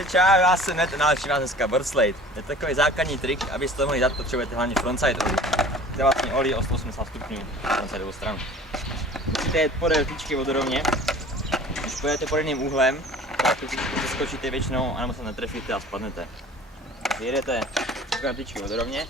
Takže čau, já jsem Net, nalečí vás dneska Boardslide. Je to takový základní trik, abyste to mohli dát, potřebujete hlavně frontside ollie. To je vlastně ollie o 180 stupňů na frontsidovou stranu. Musíte jet podél tyčky vodorovně. Když pojedete podobným úhlem, tak tu tyčku přeskočíte většinou, anebo se netrefíte a spadnete. Když jedete tyčky vodorovně,